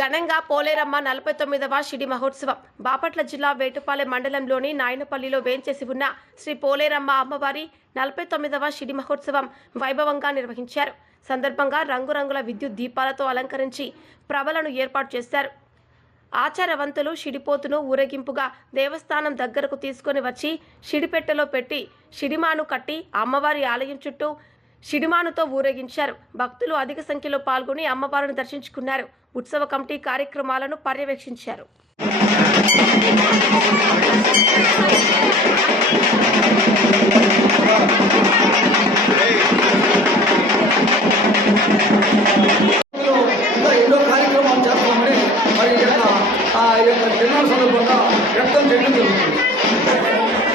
ఘనంగా పోలేరమ్మ నలభై తొమ్మిదవ షిడి మహోత్సవం. బాపట్ల జిల్లా వేటుపాలెం మండలంలోని నాయనపల్లిలో వేంచేసి ఉన్న శ్రీ పోలేరమ్మ అమ్మవారి నలభై తొమ్మిదవ షిడి మహోత్సవం వైభవంగా నిర్వహించారు. సందర్భంగా రంగురంగుల విద్యుత్ దీపాలతో అలంకరించి ప్రభలను ఏర్పాటు చేశారు. ఆచారవంతులు షిడిపోతును ఊరేగింపుగా దేవస్థానం దగ్గరకు తీసుకొని వచ్చి షిడిపెట్టెలో పెట్టి షిడిమాను కట్టి అమ్మవారి ఆలయం చుట్టూ షిడిమానుతో ఊరేగించారు. భక్తులు అధిక సంఖ్యలో పాల్గొని అమ్మవారిని దర్శించుకున్నారు. ఉత్సవ కమిటీ కార్యక్రమాలను పర్యవేక్షించారు. ఎన్నో సందర్భంగా వ్యక్తం చేయడం జరుగుతుంది.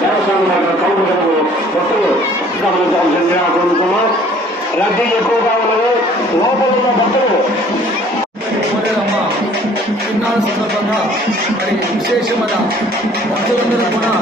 చేస్తామని మరి ఈ యొక్క ఆ రద్దీ ఎక్కువగా ఉన్నది లోపల ఉన్న భక్తులు సందర్భంగా మరి విశేషమైన భక్తులందరూ కూడా